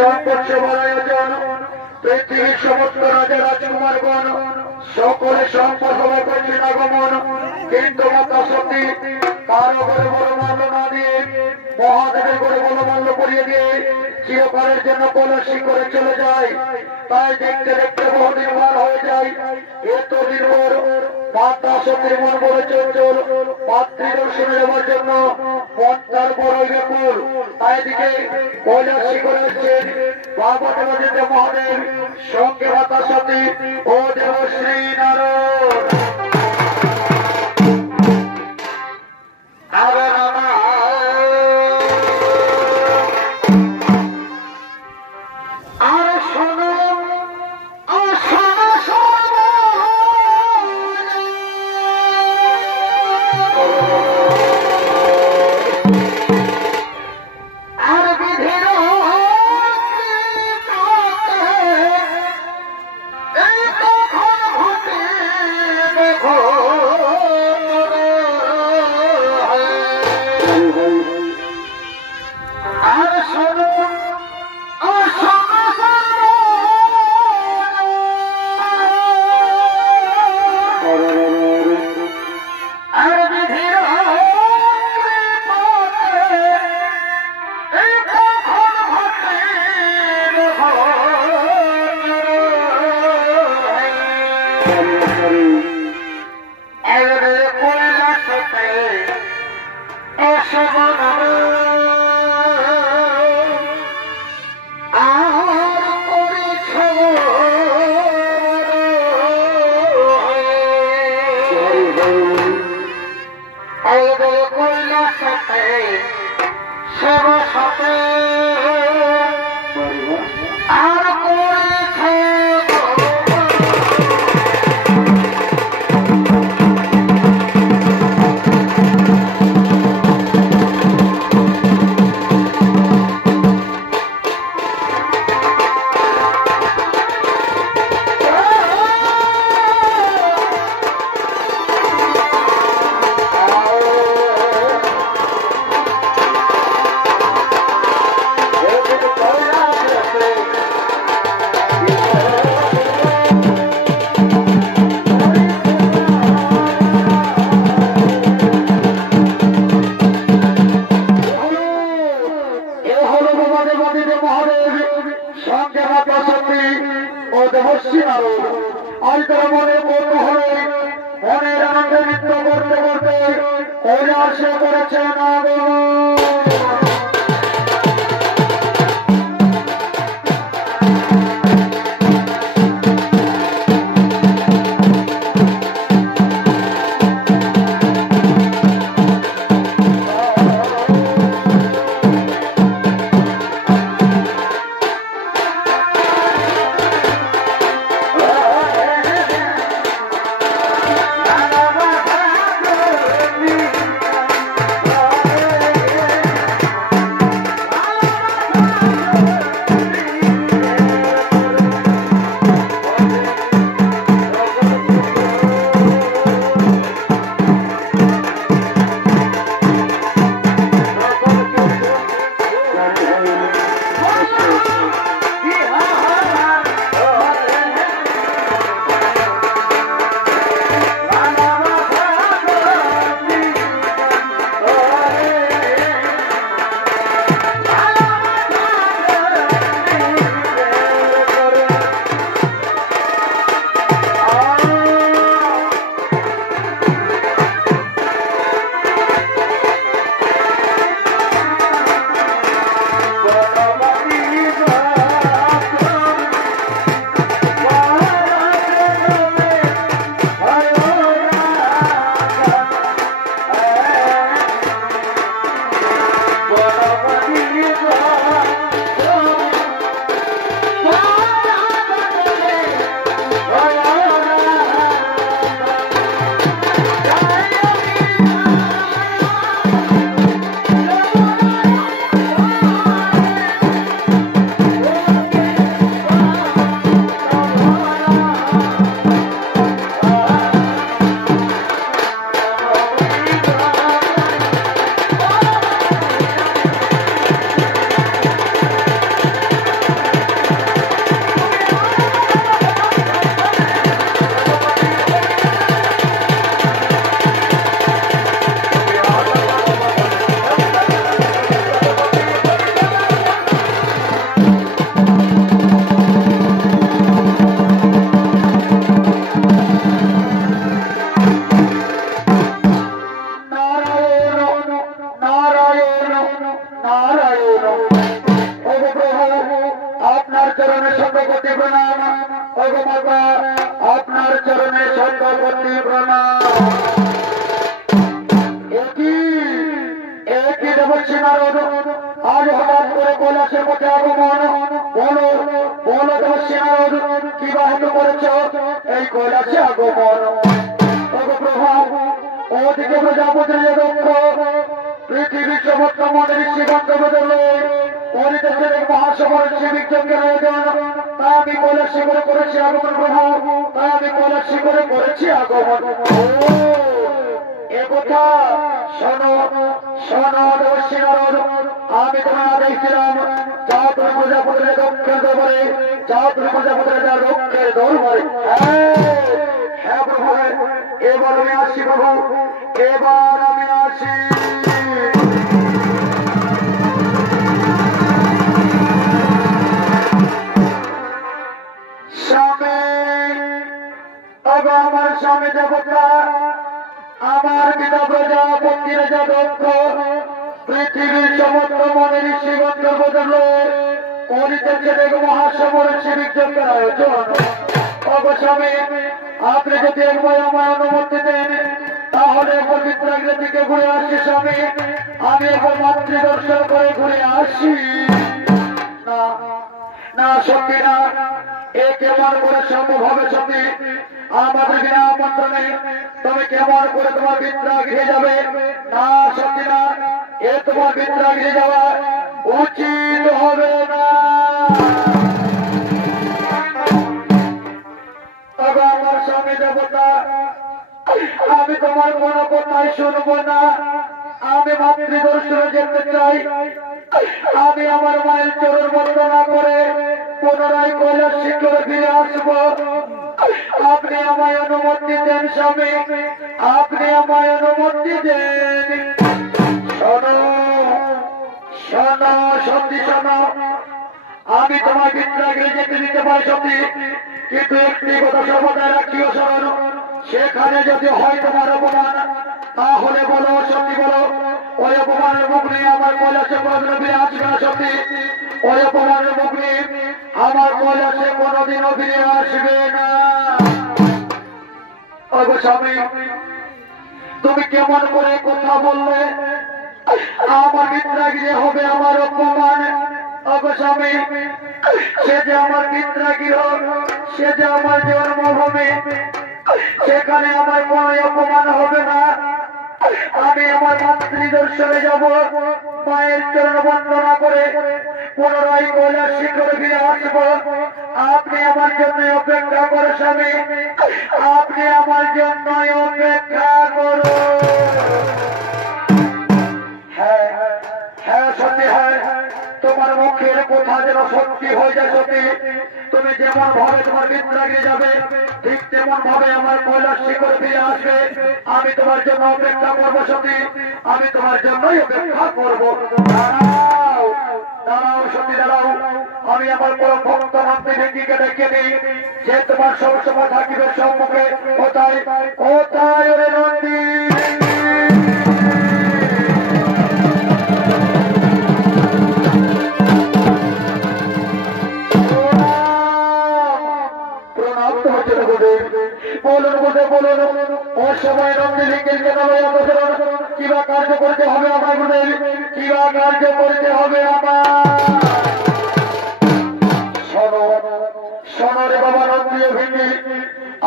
আয়োজন পৃথিবীর সমস্ত রাজা রাজকুমারগণ সকলে সম্পর্ক করছেন আগমন, কিন্তু মাতা সতী কারো করে বড়মাল্য না দিয়ে মহাদেবের করে বড়মাল্য করিয়ে দিয়ে চিরকালের জন্য কলসি করে চলে যায়। তাই দেখতে দেখতে বহুদিন বার হয়ে যায়। এত নির্ভর মাতা সতীর মন বড় চঞ্চল, মাতৃদর্শনে যাওয়ার জন্য মন তার বড় ব্যাকুল। তাই দিকে কৈলাসী করে হচ্ছেন পার্বতী নদীতে মহাদেব, সঙ্গে মাতা সতী ও দেবশ্রী নারদ। চরণে শতকোটি প্রণাম। ওগো মাতা আপনার চরণে শতকোটি প্রণাম। একই দেবশ্রী নারদ আজ হঠাৎ করে কৈলাসের মধ্যে আগমন। বলো বলো দেবশ্রী নারদ কি বাহিত করেছ এই কৈলাসে আগমন? ওগো প্রভু ওদিকে প্রজাপতির দক্ষ পৃথিবীর সমস্ত মনের শ্রীগন্ধ বদলে পরিদেশের মহাসভার শ্রীবিজ্ঞের আয়োজন। তাই আমি কৈলাসী করে করেছি আগমন প্রভু, তাই আমি কৈলাসী করে করেছি আগমন। একথা শোনো শোনো দেবশ্রী নারদ, আমি তোমার আদেশ দিলাম যাও তুমি প্রজাপতির দক্ষের দরবারে, যাও তুমি প্রজাপতির দক্ষের দরবারে। হ্যাঁ প্রভু, এবার আমি আসি প্রভু, এবার আমি আসি। স্বামী আমার স্বামী দেবতা, আমার পিতা প্রজাপতির যা দক্ষ পৃথিবীর সমস্ত মনের শ্রীগন্ধ বদলে করিতেছে দেখ মহাসমর শ্রীবিজ্ঞের আয়োজন। অবস্বামী আপনি যদি একবার আমার অনুমতি দেন তাহলে পবিত্রাগ্রের দিকে ঘুরে আসি স্বামী, আমি একবার মাতৃদর্শন করে ঘুরে আসি। না না সত্যি না, এ কেমন করে সম্ভব হবে স্বামী? আমাদের বিনা আমন্ত্রণে তুমি কেমন করে তোমার বিদ্রাগৃহে যাবে? না সত্যি না, এ তোমার বিদ্রাগৃহে যাওয়া উচিত হবে না। তবে আমার স্বামী দেবতা, আমি তোমার কোন কথাই শুনবো না। আমি মাতৃদর্শনে যেতে চাই। আমি আমার মায়ের চরণ বন্দনা করে পুনরায় কৈলাস শিখরে ফিরে আসবো। আপনি আমায় অনুমতি দেন স্বামী, আপনি আমায় অনুমতি দেন। শোনো শোনো সত্যি শোনো, আমি তোমার বিদ্রাগৃহে যেতে দিতে পারি সত্যি, কিন্তু একটি কথা সর্বদা রাখিও স্মরণ, সেখানে যদি হয় তোমার অপমান তাহলে বলো সত্যি বলো, ওই অপমানের মুখ নিয়ে আমার কৈলাসে কোনদিনও ফিরে আসবে না সত্যি। ওই অপমানের মুখ নিয়ে আমার কৈলাসে কোনদিনও ফিরে আসবে না। ওগো স্বামী তুমি কেমন করে কথা বললে? আমার বিদ্রাগৃহে হবে আমার অপমান। ওগো স্বামী সে যে আমার বিদ্রাগৃহ, সে যে আমার জন্মভূমি, সেখানে আমার কোন অপমান হবে না। আমি আমার মাতৃদর্শনে যাব, মায়ের চরণ বন্দনা করে পুনরায় কৈলাস শিখরে ফিরে আসব। আপনি আমার জন্য অপেক্ষা করো স্বামী, আপনি আমার জন্য অপেক্ষা করো। হ্যাঁ হ্যাঁ সত্যি, হ্যাঁ তোমার মুখের কথা যেন সত্যি হয়ে যায় সত্যি। তুমি যেমন ভাবে তোমার বিদ্রাগৃহে যাবে ঠিক তেমন ভাবে আমার কৈলাস শিখরে ফিরে আসবে। আমি তোমার জন্য অপেক্ষা করবো সত্যি, আমি তোমার জন্যই অপেক্ষা করবো। দাঁড়াও দাঁড়াও সত্যি দাঁড়াও, আমি আমার পরম ভক্ত মাতৃ ভেঙ্গিকে ডেকে দিই, যে তোমার সবসময় থাকিবে সম্মুখে। কোথায় কোথায় ওরে নন্দী? বলুন বলতে বলুন ওর সময় নন্দীকে কিবা কার্য করতে হবে আমার গুরুদেব, কিবা কার্য করতে হবে আমার। শোনো শোনো রে বাবা নন্দী ভিন্ডি,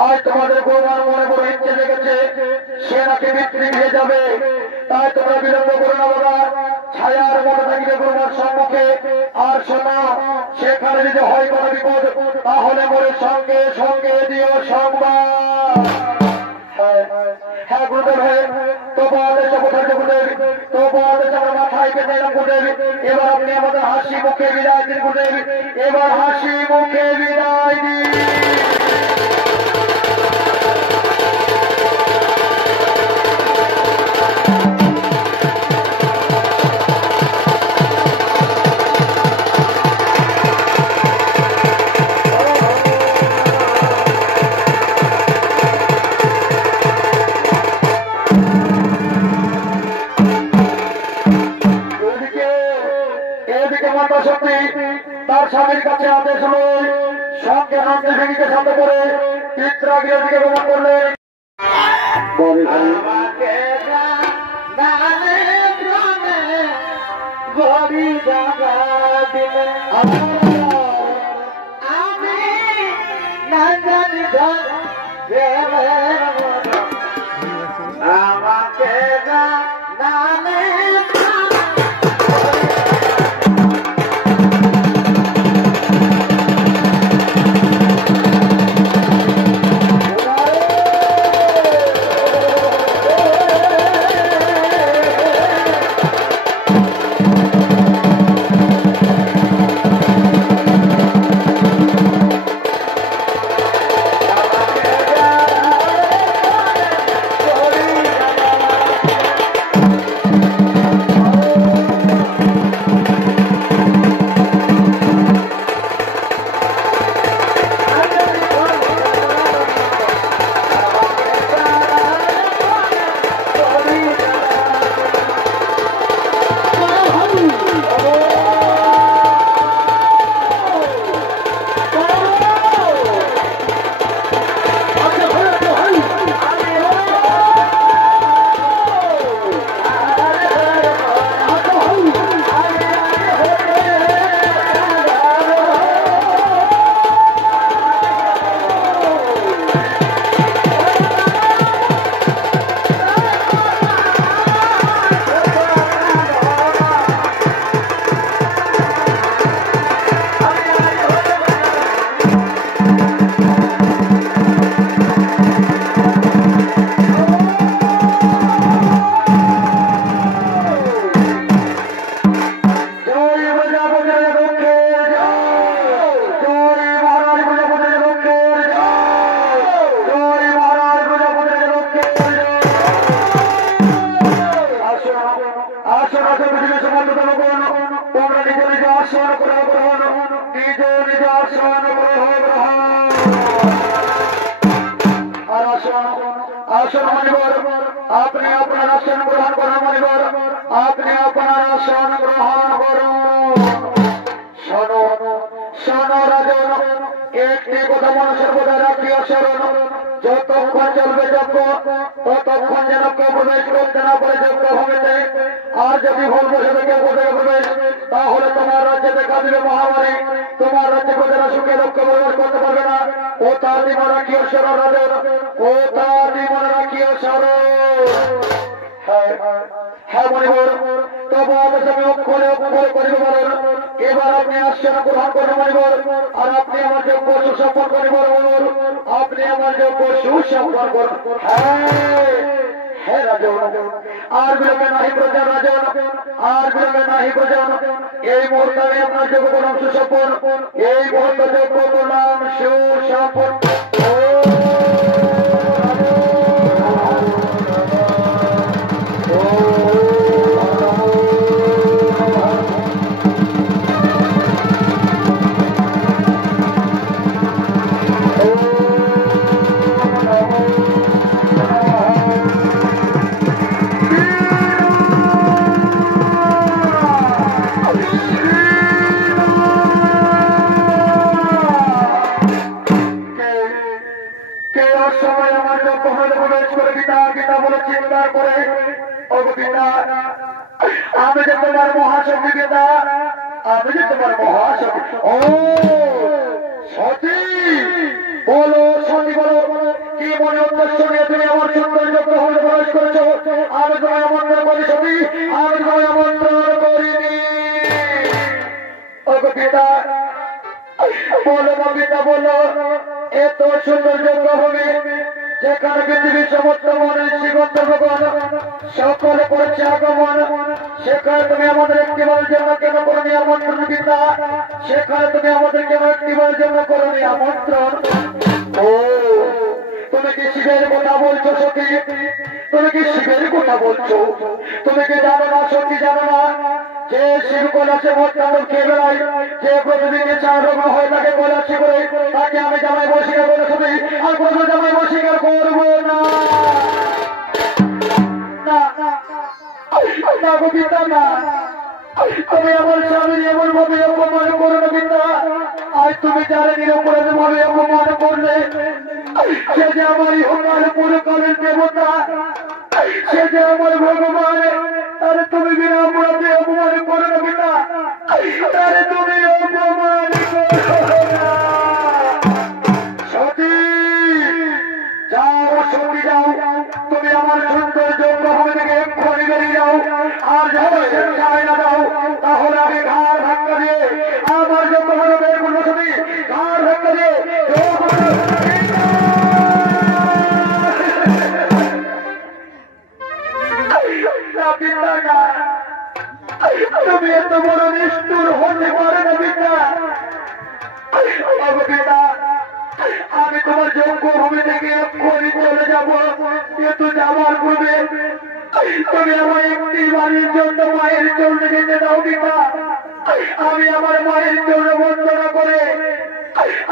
আজ তোমাদের গৌরার মনে বড় ইচ্ছে লেগেছে, সে নাকি বিদ্রোহে যাবে। তাই তোমরা বিলম্ব করো না বাবা, ছায়ার মতো থাকিবে গৌরার সম্মুখে। আর শোনো সেখানে যদি হয় কোনো বিপদ তাহলে মোরে সঙ্গে সঙ্গে দিও সংবাদ। হ্যাঁ গুরুদেব, তবু আদেশ অবধার্য গুরুদেব, তবু আদেশ আমার মাথায় পেতে এলাম গুরুদেব। এবার আপনি আমাদের হাসি মুখে বিদায় দিন গুরুদেব, এবার হাসি মুখে বিদায় দিন। এদিকে মাতা সত্যি তার স্বামীর কাছে আদেশ হলো সঙ্গে নন্দিনীকে সাথে করে পিতৃগৃহের দিকে গমন করলেন। আমাকে আপনি আপনার আসন গ্রহণ করুন মনিবর, আপনি আপনার আসন গ্রহণ করুন। শোনো শোনো রাজন, একটি কথা মনে সর্বদা রাখিও স্মরণ, যতক্ষণ চলবে যজ্ঞ ততক্ষণ যেন কেউ প্রবেশ করতে না পারে যজ্ঞ ভূমিতে। আর যদি ভুল বসে কেউ কোথায় প্রবেশ, তাহলে তোমার রাজ্যে দেখা দিবে মহামারী, তোমার রাজ্যে প্রজারা সুখে দুঃখ প্রবেশ করতে পারবে না। ও তার মনে রাখিও স্মরণ রাজন, ও তার মনে রাখিও স্মরণ। হ্যাঁ মনিবর, তবু আদেশ আমি অক্ষরে অক্ষরে করিব বলেন। এবার আপনি আসছেন গ্রহণ করবেন মনিবর, আর আপনি আমার যোগ্য সুসম্পন্ন করিবার বলুন, আপনি আমার যোগ্য সুসম্পন্ন করুন। হ্যাঁ রাজন, আর বিলম্বে নাহি প্রজান রাজন, আর বিলম্বে নাহি প্রজান। এই মুহূর্তে আমি আপনার যোগ্য করলাম সুসম্পন্ন, এই মুহূর্তে যোগ্য করলাম সুসম্পন্ন। আমি যে তোমার মহাশক্তি পিতা, আমি যে তোমার মহাশক্তি। ও সতী, বলো সতী বলো, কি মনে উদ্দেশ্য নিয়ে তুমি আমার সৌন্দর্য গ্রহণে প্রবেশ করেছো? আমি তোমায় আমন্ত্রণ করি সতী, আমি তোমায় আমন্ত্রণ করিনি। ও পিতা বলো মা পিতা বলো, এত সুন্দর যজ্ঞভূমি যেখানে পৃথিবীর সমস্ত মনীষী গন্ধর্বগণ সকলে করেছে আগমন, সেখানে তুমি আমাদের একটিবার জন্য কেন করনি আমন্ত্রণ পিতা? সেখানে তুমি আমাদের কেন একটিবার জন্য করনি আমন্ত্রণ? ও তুমি কি শিবের কথা বলছো সখী? তুমি কি শিবের কথা বলছো? তুমি কি জানো না সত্যি জানো না যে শিব কলাসে ভোটকান্দন খেয়ে বেড়ায়, যে প্রতিদিন চারগ্ন হয়ে থাকে কলাসি করে, তাকে আমি জামাই বসিকার করে শুনি, আর কোনো জামাই বসিকার করবো না। না না না তুমি আমার স্বামীর এমন ভাবে অপমান করো না পিতা। আজ তুমি যারা নিরপরাধ ভাবে অপমান করলে, সে যে আমার ইহকাল পুরকালের দেবতা, সে যে আমার ভগবান, তাহলে তুমি বিনা অপরাধে অপমান করো না পিতা। তাহলে তুমি অপমান করো না। সতী যাও, সতী যাও, তুমি আমার সুন্দর যোগ্য ভূমি থেকে এক্ষুনি বেরিয়ে যাও। আর যখন চায় না দাও, তাহলে আমি ঘাড় ধাক্কা দিয়ে আমার যোগ্য ভূমি বের করবো। সতী ঘাড় ধাক্কা দিয়ে তুমি এত বড় নিষ্ঠুর হতে পারে না পিতা। পিতা, আমি তোমার যোগ্য ভূমি থেকে এক্ষুনি চলে যাবো, কিন্তু যাওয়ার পূর্বে তুমি আমার একটি বাড়ির জন্য মায়ের জন্য যেতে দাও পিতা। আমি আমার মায়ের জন্য বন্দনা করে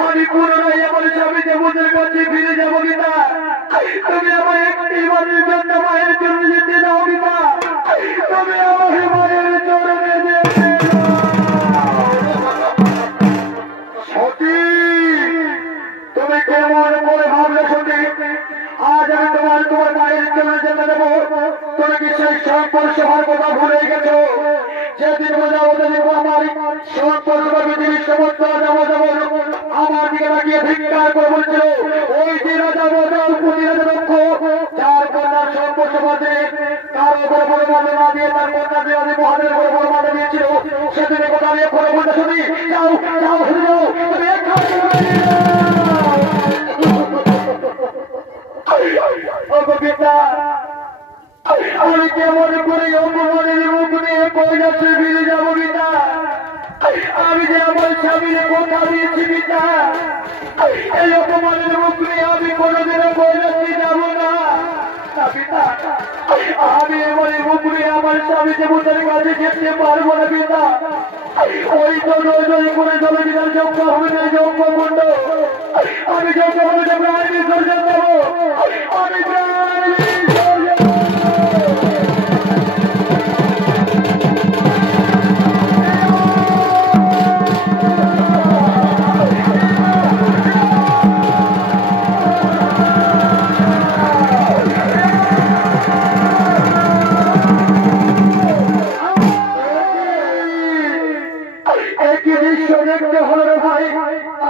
আমি পুনরায় আমার স্বামী দেবতার কাছে ফিরে যাবো পিতা। তুমি আমার একটি বাড়ির জন্য মায়ের জন্য যেতে দাও পিতা। তুমি আমার মায়ের চরণে যেতে দাও। সতী, তুমি কেমন করে ভাবলে সতী আজ আমি তোমার মায়ের জন্য যেতে দেবো? তুমি কি সেই সম্পর্ক সভার কথা ভুলে গেছো? যেদিন বোঝাবো আমার সম্পর্ক পৃথিবীর সমস্ত আমার দিকে লাগিয়ে ধিক্কার করে বলছিল, ওই দিন রাজা বোঝাল প্রতি রাজা লক্ষ্য যার কন্যার সম্পর্ক বাদে তার উপরে বড় মামলা না দিয়ে তার কন্যা দিয়ে আমি মহাদের উপরে বড় মামলা দিয়েছিল। সেদিনের কথা আমি এখনো বলতে শুনি। যাও যাও যাও, তুমি আমি কেমন করে অপমানের রূপ নিয়ে কৈলাসে ফিরে যাবো পিতা? আমি যে আমার স্বামীর কথা দিয়েছি পিতা, এই অপমানের রূপ নিয়ে আমি কোনোদিনও কৈলাসে যাবো না পিতা। আমি এবার রূপ নিয়ে আমার স্বামী দেবতার কাছে যেতে পারবো না পিতা। ওই তো নয় করে চলে পিতার যোগ্য হবে না, যোগ্য মন্ড আমি যোগ্য হবে প্রাণ বিসর্জন দেবো। আমি প্রাণ বিসর্জন দেখতে হলো রে ভাই।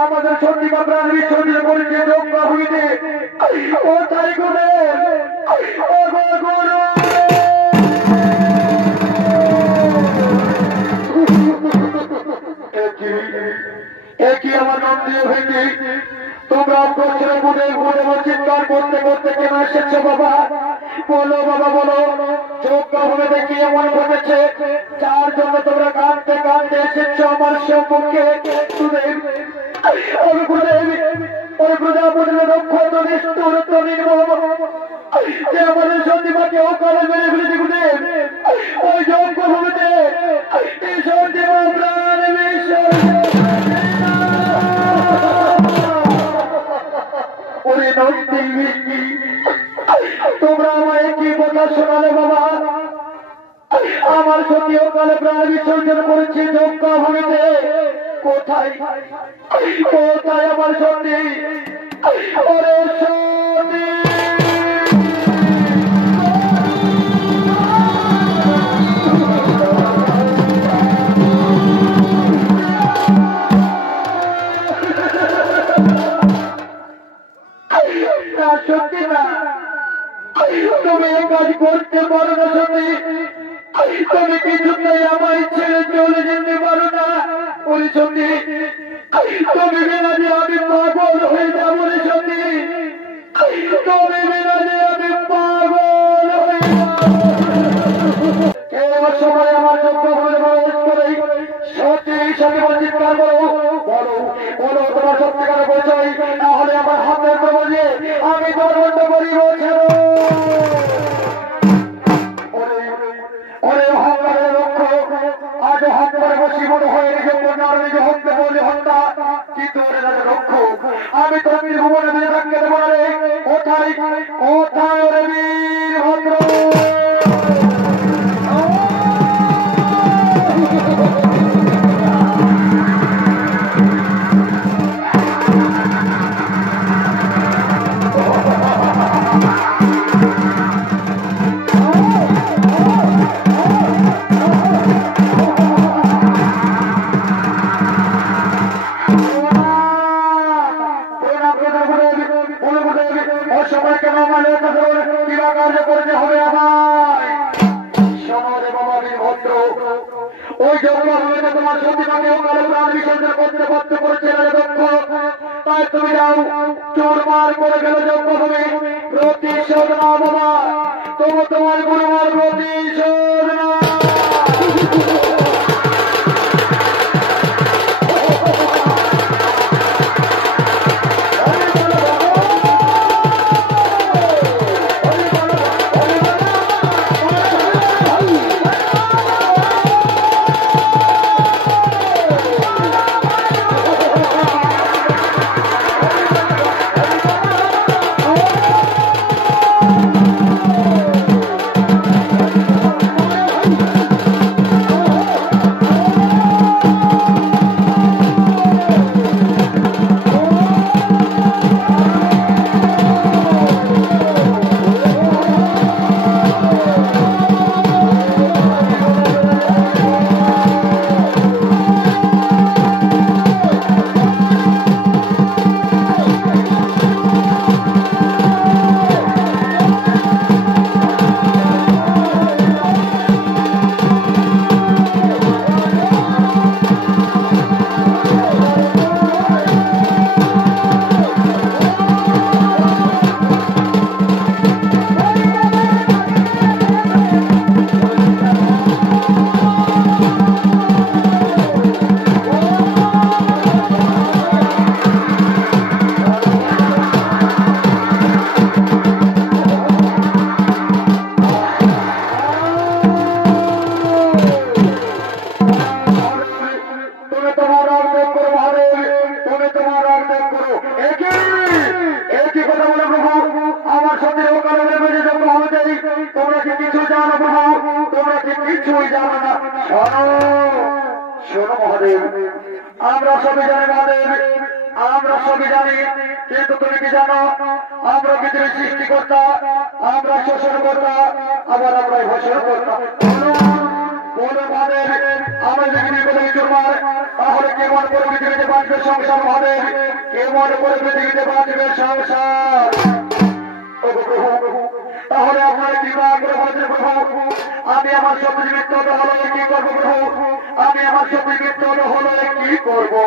আমাদের সত্যি প্রাণ বিসর্জন করেছে যোগ্য ভূমিতে। ও তাই করে একই আমার নাম দিয়ে ভেঙে তোমরা চিৎকার করতে করতে কেন এসেছো বাবা? বলো বাবা, বলো যোগ্য ভূমিতে কি এমন ঘটেছে যার জন্য তোমরা কাঁদতে কাঁদতে এসেছো আমার সম্মুখে? ওই প্রজাপতির নক্ষত্র নিষ্ঠুর নির্মম যে আমাদের সন্দীপাকে অকালে মেরে ফেলেছে গুদেব, ওই যোগ্য ভূমিতে তোমরা আমায় কি কথা শোনালে বাবা? আমার সত্যি অকালে প্রাণ বিসর্জন করেছে যোগ্য ভূমিতে। কোথায় কোথায় আমার সত্যি? ওরে সত্যি সত্যি না, তুমি এই কাজ করতে পারো না সত্যি। তুমি কিছুতেই আমার ছেড়ে চলে যেতে পারো না। ওই সত্যি তুমি বিনা যে আমি পাগল হয়ে যাবো রে সত্যি। তুমি বিনা যে আমি পাগল হয়ে যাবো। সময় আমার যোগ্য বলে সত্যি সত্যি চিৎকার করো, বলো বলো তোমার সত্যিকার পরিচয়, তাহলে আমার হাতের প্রবল যে আমি তোমার বন্ধ করিব। ওরে অহংকারের লক্ষ্য আজ অহংকারে বসি মনে হয়ে নিজ হত্যা বলে হত্যা, কিন্তু ওরে লক্ষ্য আমি তো ভুবনে বেঁচে থাকতে দেবো না রে। কোথায় তুমি যাও চুরমার করে গেল প্রথমে প্রতিশোধ না বাবা, তবু তোমার গুরুমার প্রতিশোধ না। শোনো মহাদেব, আমরা সবই জানি মহাদেব, আমরা সবই জানি, কিন্তু তুমি কি জানো আমরা পৃথিবীর সৃষ্টিকর্তা, আমরা শোষণকর্তা, আবার আমরা ভোষণকর্তা। বলো মহাদেব, আমরা যদি বিপদে চুরমার, তাহলে কেমন করে পৃথিবীতে বাঁচবে সংসার মহাদেব, কেমন করে পৃথিবীতে বাঁচবে সংসার? তাহলে আপনারা কি করে বলছেন প্রভু, আমি আমার সবজি মৃত্যু হলে কি করবো প্রভু, আমি আমার সবজি মৃত্যু হলে কি করবো?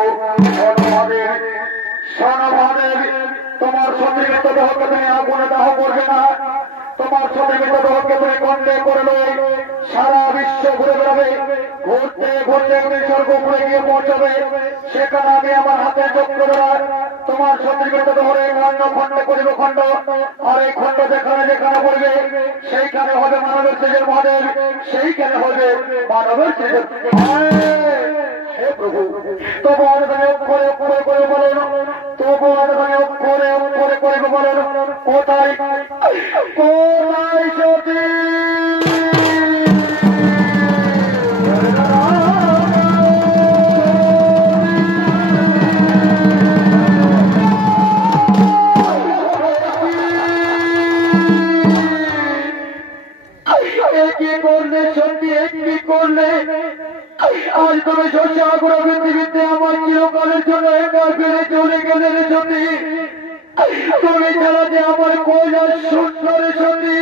শোনো মহাদেব, তোমার সবজি মৃত্যু দেহকে তুমি আগুনে দাহ করবে না, তোমার সবজি মৃত্যু দেহকে তুমি কণ্ডে করবে, সারা বিশ্ব ঘুরে বেড়াবে, ঘুরতে ঘুরতে তুমি স্বর্গ উপরে গিয়ে পৌঁছবে, সেখানে আমি আমার হাতে চক্র দ্বারা তোমার সবজি মৃত্যু দেহরে খণ্ড খণ্ড করিব খণ্ড, আর এই খণ্ড যেখানে যেখানে পড়বে সেইখানে হবে মানবের সৃজন মহাদেব, সেইখানে হবে মানবের সৃজন। হে প্রভু, তবু অনেক করে করে করে বলেন, তবু অনেক করে করে করে বলেন, কোথায় কোথায় সতী আজ তুমি শস্যাগুলো পৃথিবীতে আমার চিরকালের জন্য একা ফিরে চলে গেলে রে সতী, তুমি ছাড়া যে আমার কৈলাস শূন্য রে সতী,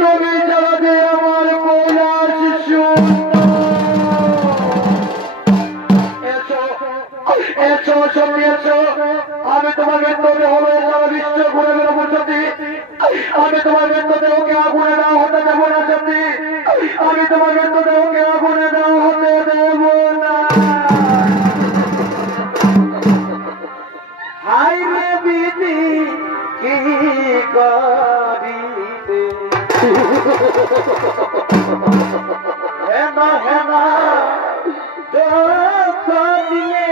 তুমি ছাড়া যে আমার কৈলাস শূন্য। এসো সতী এসো, আমি তোমার মৃত্যুতে হলো সারা বিশ্ব ঘুরে বেড়াবো সতী, আমি তোমার মৃত্যুতে ওকে আগুনে না হতে দেবো না সতী, আমি তোমার মৃত্যুতে ওকে আগুনে না হতে দেবো না। হাই রে বিধি কি করিবে, হেমা হেমা দিলে